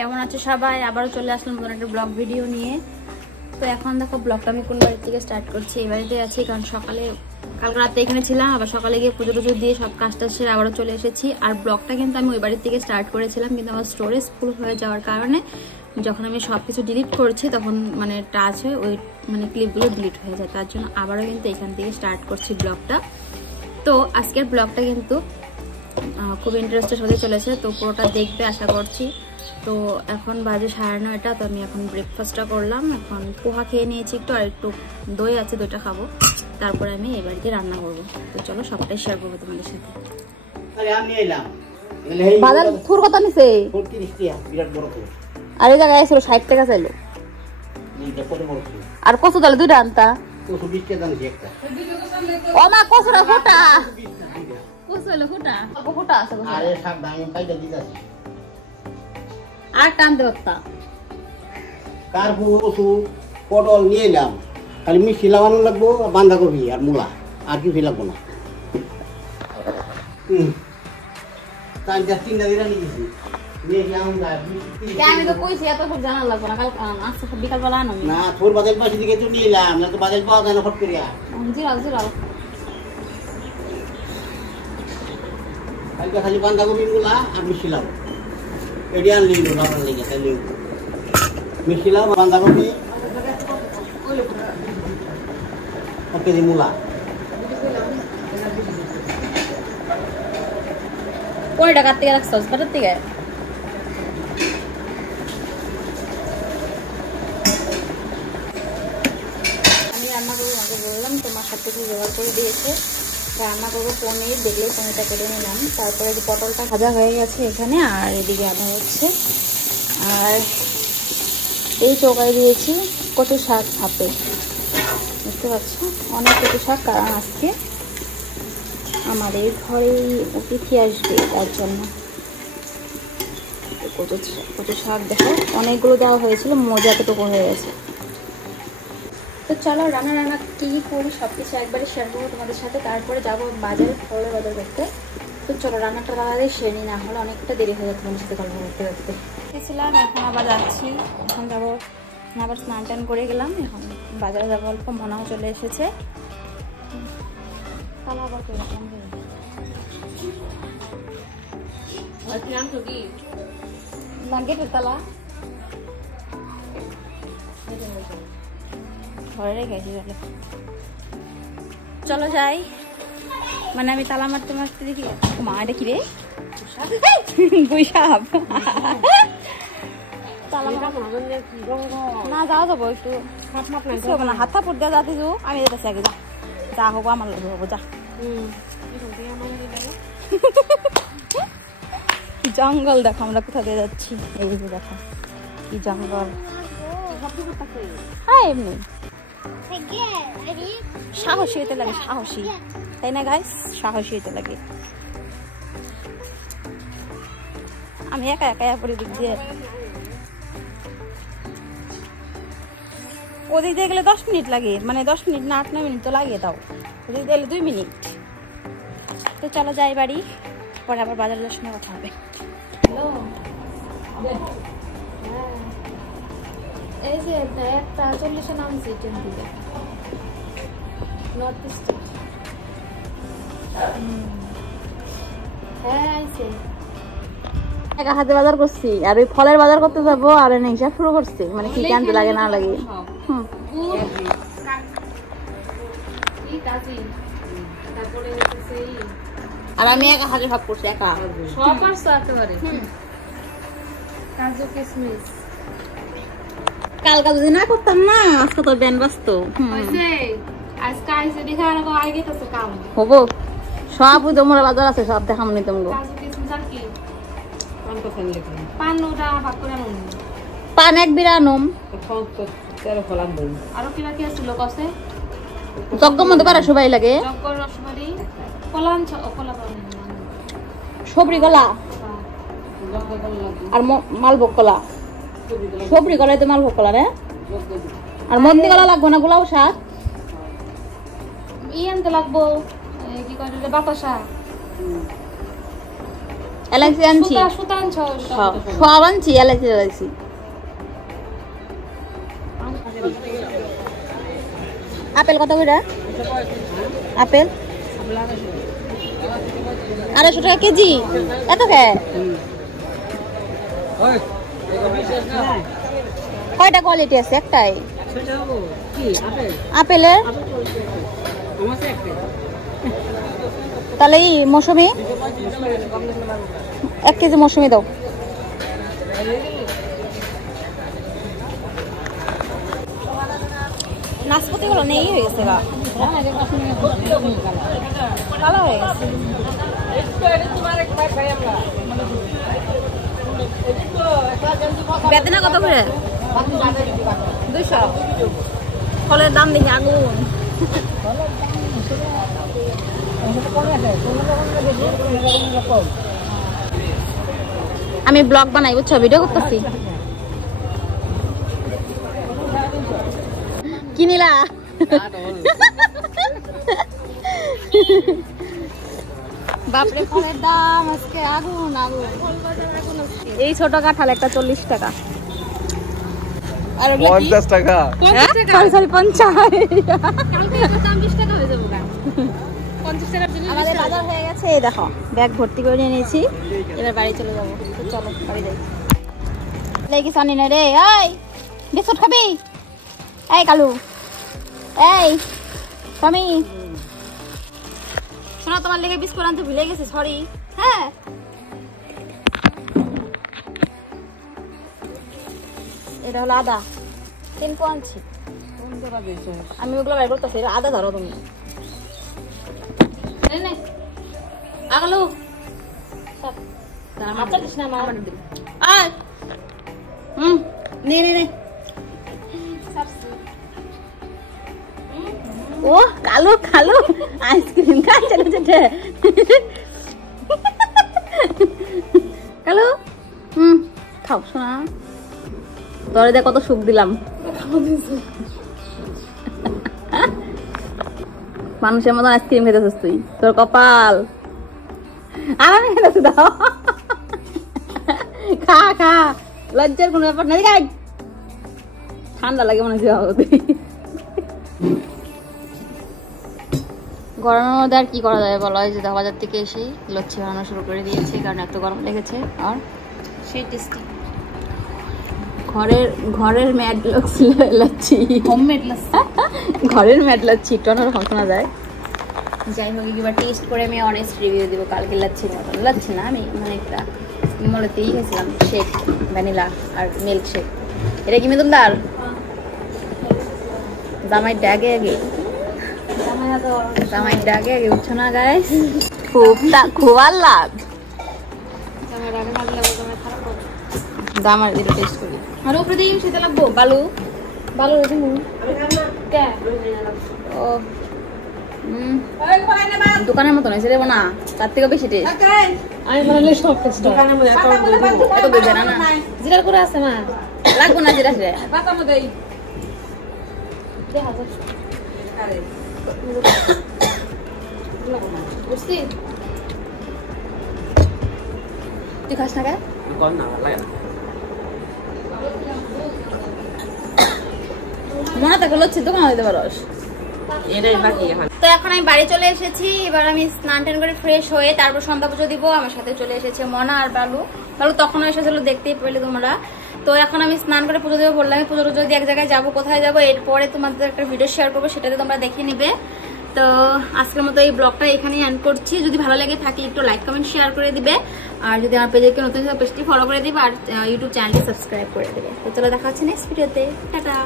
কেমন আছো সবাই? আবারও চলে আসলাম নতুন একটা ব্লগ ভিডিও নিয়ে। তো এখন দেখো ব্লগটা আমি কোন বাড়ি থেকে স্টার্ট করছি। এই বাড়িতে আছি কারণ কালকে রাতে এখানে ছিলাম, আবার সকালে গিয়ে পুজো টুজো দিয়ে সব কাজটা সেরে আবারও চলে এসেছি। আর ব্লগটা কিন্তু আমি ওই বাড়ির থেকে স্টার্ট করেছিলাম, কিন্তু আমার স্টোরেজ ফুল হয়ে যাওয়ার কারণে যখন আমি সব কিছু ডিলিট করছি তখন মানে টাচ হয়ে ওই মানে ক্লিপগুলো ডিলিট হয়ে যায়। তার জন্য আবারও কিন্তু এখান থেকে স্টার্ট করছি ব্লগটা। তো আজকের ব্লগটা কিন্তু খুব ইন্টারেস্টের সাথে চলেছে, তো পুরোটা দেখবে আশা করছি। তো এখন বাজে 9:30, তো আমি এখন ব্রেকফাস্টটা করলাম। এখন পোহা খেয়ে নিয়েছি একটু, আর একটু দই আছে, দইটা খাবো, তারপরে আমি এই বাড়িতে রান্না করবো। তো চলো সবটাই শেয়ার করবো তোমাদের সাথে। বাজার থুর কথা নিছে আর এই জায়গায় ছিল 60 টাকা চাইলো। আর কত তাহলে দুইটা আনতা? ও মা কচুরা ফোটা আর টানতে পারতা। পটল নিয়ে এলাম, খালি মিষ্টি লাগানো লাগবো, বাঁধাকপি আর মূলা, আর কিছু লাগবো না। 4-3টা দিরা নিয়ে গেছি। না তোর বাজার পাশে দিকে তো নিয়ে এলাম, না তো বাজার পাওয়া যায় না ফট করিয়া। খালি বাঁধাকপি মূলা আর মিষ্টি লাউ এটি আনলি লাগার লেগে, তাহলে মিষ্টি লাউ বাঁধাকপি কেজি মূলা। কয় টাকার থেকে রাখছো? বাটার থেকে আমি রান্না করবো, আমাকে বললাম তোমার সব কিছু জোগাড় করে দিয়েছে। রান্না করবো পনির, দেখলে পনিরটা কেটে নিলাম। তারপরে যে পটলটা ভাজা হয়ে গেছে এখানে, আর এদিকে আদা হচ্ছে। আর এই চৌকায় দিয়েছি কচু শাক ভাপে, বুঝতে পারছো? অনেক কচু শাক, কারণ আজকে আমাদের ঘরে অতিথি আসবে, তার জন্য কচু শাক দেখো অনেকগুলো দেওয়া হয়েছিল, মজাটুকু হয়ে গেছে। তো চলো রান্না কী করি সব কিছু একবারে শেয়ার করবো তোমাদের সাথে। তারপরে যাবো বাজারে, ফলের বাজার করতে। তো চলো রান্নাটা তাড়াতাড়ি সেরে নিই, না হলে অনেকটা দেরি হয়ে যাচ্ছে তোমাদের সাথে গল্প করতে করতে। গেছিলাম, এখন আবার যাচ্ছি। এখন যাবো, আবার স্নান টান করে গেলাম, এখন বাজারে যাবো। অল্প মনাও চলে এসেছে। তাহলে আবার করে রাখলাম না গেটের তালা ঘরে রেখেছি। চলো যাই, মানে আমি তালা মারতে মারতে দেখি মা এটা কি রে, গুইসাপ। না যাওয়া যাবো একটু, হাত থাপুর দেওয়া যাতে যাও। আমি যেতেছি আগে, যা যা হবো আমার লোক হবো, যা। জঙ্গল দেখো আমরা কোথা দিয়ে যাচ্ছি, এই যে দেখো কি জঙ্গল। হ্যাঁ এমনি সাহসী হইতে লাগে, সাহসী, তাই না গাইস? সাহসী হইতে লাগে। আমি একা একা পরে দিক দিয়ে, ওদিক দিয়ে গেলে 10 মিনিট লাগে, মানে 10 মিনিট না 8-9 মিনিট তো লাগে, তাও ওদিক দিয়ে গেলে 2 মিনিট। তো চলো যাই বাড়ি, পরে আবার বাজার যাওয়ার সময় কথা হবে। এই যে 1:40 নামছি ট্রেন থেকে, নর্থ ইস্ট। হ্যাঁ আইছে, একা হাতে বাজার করছি, আর ওই ফলের বাজার করতে যাবো, আর এনে হিসাব শুরু করছি, মানে কি আনতে লাগে না লাগে। আর আমি একা হাতে ভাব করছি, একা সব পারছো একেবারে। কাজু কিশমিশ কালকা যদি না করতাম না, আজকে তোর ব্যান বাঁচতো। হবো সব তোমরা বাজার আছে, সব দেখাম নি তোমাকে। পান 1 বিরা আনম, যজ্ঞ মধ্যে পারা সবাই লাগে, সবরি কলা আর মালভোগ কলা। সবরি কলাই তো মালভোগ কলা রে, আর মন্দি কলা লাগবো না, গোলাও শাক আনতে লাগবো, কি করে বাতাসা এলাইচি আনছি সব আনছি এলাইচি এলাইচি আপেল কত করে আপেল 250 টাকা কেজি এত খায় কয়টা কোয়ালিটি আছে একটাই আপেলের তাহলে এই মৌসুমি 1 কেজি মৌসুমি দাও নাশপাতি গুলো নেই হয়ে গেছে গা ভালো হয়ে গেছে বেদনা কত করে 200 ফলের দাম দেখি আগুন আমি ব্লগ বানাই বুঝছো ভিডিও করতেছি কি নিলা বাপরে ফলের দাম আজকে আগুন আগুন এই ছোট কাঁঠাল একটা 40 টাকা আর 50 টাকা সরি 50 কালকে 40 টাকা হয়ে যাবে 50 টাকার জন্য আমাদের বাজার হয়ে গেছে এই দেখো ব্যাগ ভর্তি করে নিয়ে নিয়েছি এবার বাড়ি চলে যাব তো চলো বাড়ি যাই লাগি সানি না রে এই বিস্কুট খাবি এই কালু এই তুমি শোনা তোমার লেগে বিস্কুট আনতে ভুলে গেছে সরি হ্যাঁ এটা হলো আদা 3 কো আনছি আমি ওগুলো বের করতেছি আদা ধরো তুমি নে আগালো সব আচ্ছা কৃষ্ণা মা বানিয়ে দিই আয় নে নে নে ও কালো কালো আইসক্রিম খাই চলে যেতে কালো খাও শোনা তোরে দেখ কত সুখ দিলাম মানুষের মতন আইসক্রিম খেতেছিস তুই তোর কপাল আর আমি খেতেছি দাও খা খা লজ্জার কোনো ব্যাপার না দেখ ঠান্ডা লাগে মনে হচ্ছে গরমের মধ্যে আর কি করা যাবে বলো এই যে বাজার থেকে এসেই লচ্ছি বানানো শুরু করে দিয়েছি কারণ এত গরম লেগেছে আর সেই টেস্টি ঘরের ম্যাড লচ্ছি হোমমেড লচ্ছি ঘরের ম্যাড লচ্ছি টনার শোনা যায় যাই হোক এবার টেস্ট করে আমি অনেস্ট রিভিউ দেবো কালকে লচ্ছির মতন লচ্ছি না আমি মানে একটা মলেতেই খেয়েছিলাম শেক ভ্যানিলা আর মিল্ক শেক এটা কি মেদুলদার জামাই ডাগে আগে জামাই ডাগে আগে উঠছো না গাইস খুব আল্লাহ জামার এটা টেস্ট করি আর উপরে দিয়ে সেটা লাগবো বালু বালু দিমু ও দোকানের মতন হয়েছে দেবো না তার থেকে বেশি টেস্ট আমি বানালে সব টেস্ট দোকানের মধ্যে এত বেজে না জিরার করে আছে মা লাগবো না জিরা জিরা বাতা মধ্যে দেখা যাচ্ছে আরে বুঝছি তুই খাস না কে কোন না লাগে না মনে থাকে লচ্ছি দোকান দিতে পারোস তো এখন আমি বাড়ি চলে এসেছি এবার আমি স্নান টান করে ফ্রেশ হয়ে তারপর সন্ধ্যা পুজো দিব আমার সাথে চলে এসেছে মনা আর বালু বালু তখনও এসেছিল দেখতেই পেলে তোমরা তো এখন আমি স্নান করে পুজো দেবো বললাম পুজো যদি এক জায়গায় যাবো কোথায় যাবো এরপরে তোমাদের একটা ভিডিও শেয়ার করবো সেটাতে তোমরা দেখে নিবে তো আজকের মতো এই ব্লগটা এখানেই এন্ড করছি যদি ভালো লাগে থাকে একটু লাইক কমেন্ট শেয়ার করে দিবে আর যদি আমার পেজকে নতুন পেজটি ফলো করে দিবে আর ইউটিউব চ্যানেলটি সাবস্ক্রাইব করে দিবে তো চলো দেখা হচ্ছে নেক্সট ভিডিওতে টাটা।